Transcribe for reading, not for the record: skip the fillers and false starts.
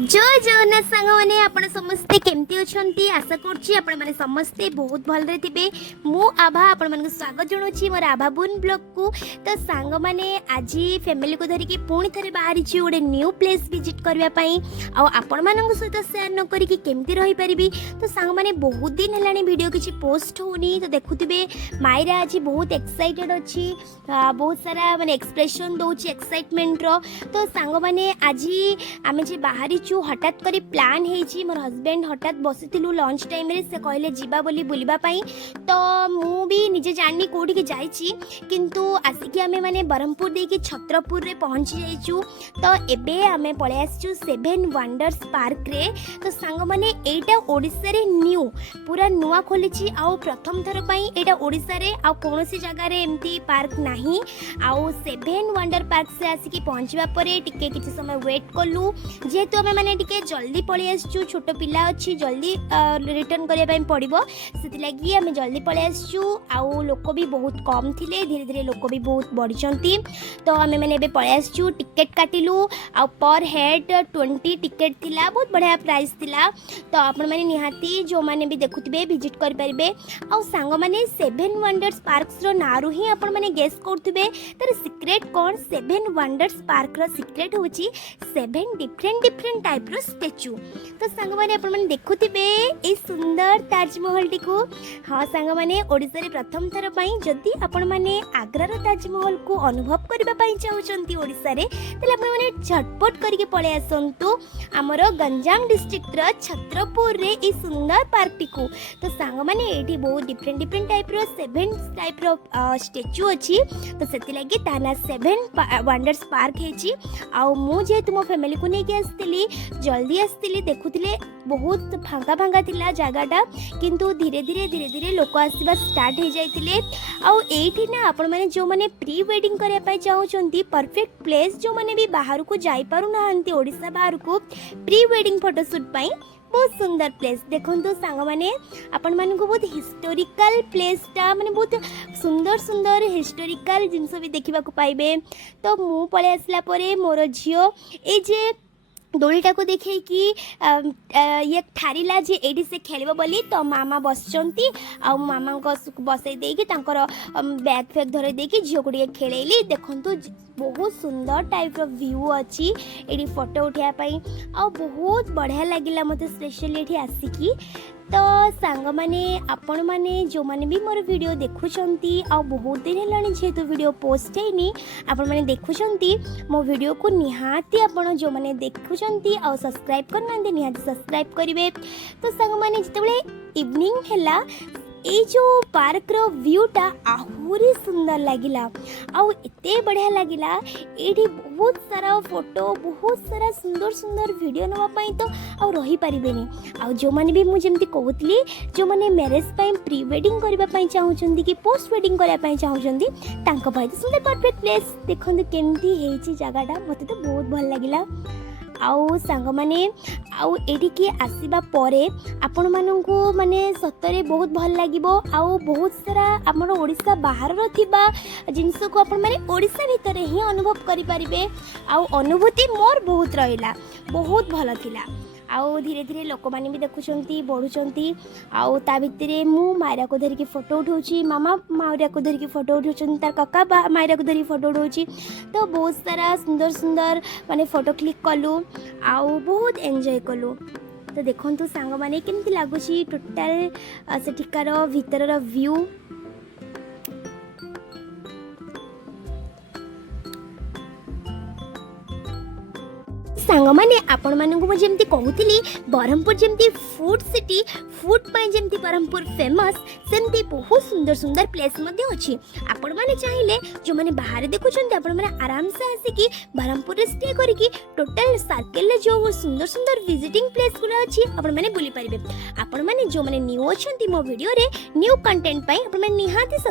जय जगन्नाथ सांग मैंने आपण समस्ते केमती अछंती आशा करछि आपण माने समस्ते बहुत भलरे थिबे। मु आभा आपण मानक स्वागत जणोछि मोर आभाबुन ब्लॉग को। तो सांग माने आज फैमिली को धरिकी पुणी थरे बाहरी छि ओडे न्यू प्लेस विजिट करबा पई आ आपण मानक सहित शेयर न करी कि केमती रही परिबी। तो सांग माने बहुत दिन हेलानी वीडियो किछि पोस्ट होनी तो देखुथिबे मायरा आज बहुत एक्साइटेड अछि, बहुत सारा माने एक्सप्रेशन दोछि एक्साइटमेंट रो। तो सांग माने आज आमे जे बाहरी हठात करी प्लान है मोर हस्बैंड हठात बसिलु लंच टाइम रे से कहले जीवा बोली बुलिबा पई। तो मु भी निजे जानी कोठी के जाईची किंतु आसिकी आमे माने बरहमपुर देकी छत्रपुर रे पहुंची जाईचु। तो एबे आमे पळे आसचु सेवन वंडर्स पार्क रे। तो सांग माने एटा ओडिसा रे न्यू पूरा नुआ खोलिची आ प्रथम थर पई एटा ओडिसा रे आ कोनोसी जगह रे एमती पार्क नाही। आ सेवन वंडर पार्क से आसिकी पहुंचबा परे टिके किछि समय वेट कलु जेहेतु आमे माने टिके जल्दी पळी आसचु, छोट पिला अछि जल्दी रिटर्न करिया पई पड़िबो सेति लागि आमे जल्दी पळी आसचु। आउ लोक भी बहुत कम थिले, धीरे धीरे लोक भी बहुत बढ़िचंती। तो आमे माने एबे पळी आसचु, टिकेट काटिलु आ पर हेड 20 टिकेट थिला, बहुत बढ़िया प्राइस थिला। तो आपण माने निहाती जो माने भी देखुथिबे विजिट करि परिबे। आ सांग माने सेवन वंडर्स पार्क्स रो नारु ही आपण माने गेस करथुबे तर सीक्रेट कोन। सेवन वंडर्स पार्क रो सीक्रेट होची सेवन डिफरेंट टाइप रो स्टैच्यू। तो सांग माने आपण माने देखुथिबे ए सुंदर ताजमहल टी को। हां सांग माने ओडिसा रे प्रथम थर पई जदी आपण माने आग्रा रो ताजमहल को अनुभव करबा पई चाहउचंती ओडिसा रे तले आपण माने झटपट करके पळे आसंतु हमर गंजाम डिस्ट्रिक्ट रो छत्रपुर रे ए सुंदर पार्क टी को। तो सांग माने एठी बहुत डिफरेंट टाइप रो सेवन टाइप रो स्टैच्यू अछि। तो सेति लागि ताना सेवन वंडर्स पार्क हेची। आ मु जे तुम फैमिली को नै के आस्तिली जल्दी आस्तिली देखुथिले बहुत फांका थिला जगहटा किंतु धीरे धीरे लोक आसीबा स्टार्ट हो जाइतिले। आ एठी ना आपण माने जो माने प्री वेडिंग करिया पई चाहउचंती परफेक्ट प्लेस जो माने भी बाहर को जाई पारु नाहंती ओडिसा बाहर को प्री वेडिंग फोटोशूट पई बहुत सुंदर प्लेस देखो सांग माने आपण मान को बहुत हिस्टोरिकल प्लेसटा माने बहुत सुंदर हिस्टोरिकल जिनस भी देखा पाइबे। तो मु पळे आसला परे मोर झियो ए जे दोलीटा को देखे कि ये ठारिला जे एडी से खेलिबो बोली। तो मामा बसचंती आ मामा को बसई देकी तांकर बैग फैग धरे देकी झियो को खेलेली। देखंतु बहुत सुंदर टाइप रो व्यू अच्छी एडी फोटो उठिया पई आ बहुत बढ़िया लागिला मते स्पेशली एठी आसिकी। तो सांग माने आपण माने जो माने भी मोर वीडियो देखुचंती आ बहुत दिन हेलानी जेहेतु वीडियो पोस्ट हेनी आपण माने देखुचंती मो वीडियो को निहाती आपण जो माने देखुचंती आ सब्सक्राइब करनांती निहाती सब्सक्राइब करिवे। तो सांग माने जतबेले इवनिंग हेला ए जो पार्क रो व्यूटा आहुरी सुंदर लागिला आ एते बढ़िया लागिला। एठी बहुत सारा फोटो बहुत सारा सुंदर वीडियो नवा पई तो आ रही परिबेनी। आ जो माने भी मु जेमति कहउतली जो माने मैरिज पई प्री वेडिंग करबा पई चाहउचंदी कि पोस्ट वेडिंग करबा पई चाहउचंदी तांको पई सुंदर परफेक्ट प्लेस देखंतु केमती हेची जगहटा मते तो बहुत भल लागिला। आउ सांग माने आउ एठी की आसीबा परे आपण माननकु माने सतरे बहुत भल लागिबो। आउ बहुत सारा हमर ओडिसा बाहर रो थिबा जिंस को आपण माने ओडिसा भितरे ही अनुभव करि परिबे। आउ अनुभूति मोर बहुत रहिला, बहुत भल थिला। आउ धीरे धीरे लोक माने भी देखुचंती बढ़ुचंती। आउ ता भितरे मु मायरा को धरिकी फोटो उठाउची, मामा मायरा को धरिकी फोटो उठाउचंती, तार काका मायरा को धरिकी फोटो उठाउची। तो बहुत सारा सुंदर माने फोटो क्लिक कलु आउ बहुत एंजॉय कलु। तो देखंतु सांग माने केमती लागुची टोटल सेठिकार भीतर व्यू। सांग माने आपण मानकु मु जेमती कहउतिली बरहमपुर जेमती फूड सिटी फूड पई जेमती बरहमपुर फेमस सेमती बहुत सुंदर प्लेस मध्ये अछि। आपण माने चाहिले जो माने बाहर देखुचंती आपण माने आराम से आसी कि बरहमपुर रे स्टे करी कि टोटल सर्कल ले जो सुंदर विजिटिंग प्लेस गुला अछि आपण माने बुली परिबे। आपण माने जो माने न्यू अछंती मो वीडियो रे न्यू कंटेंट पई आपण माने निहाती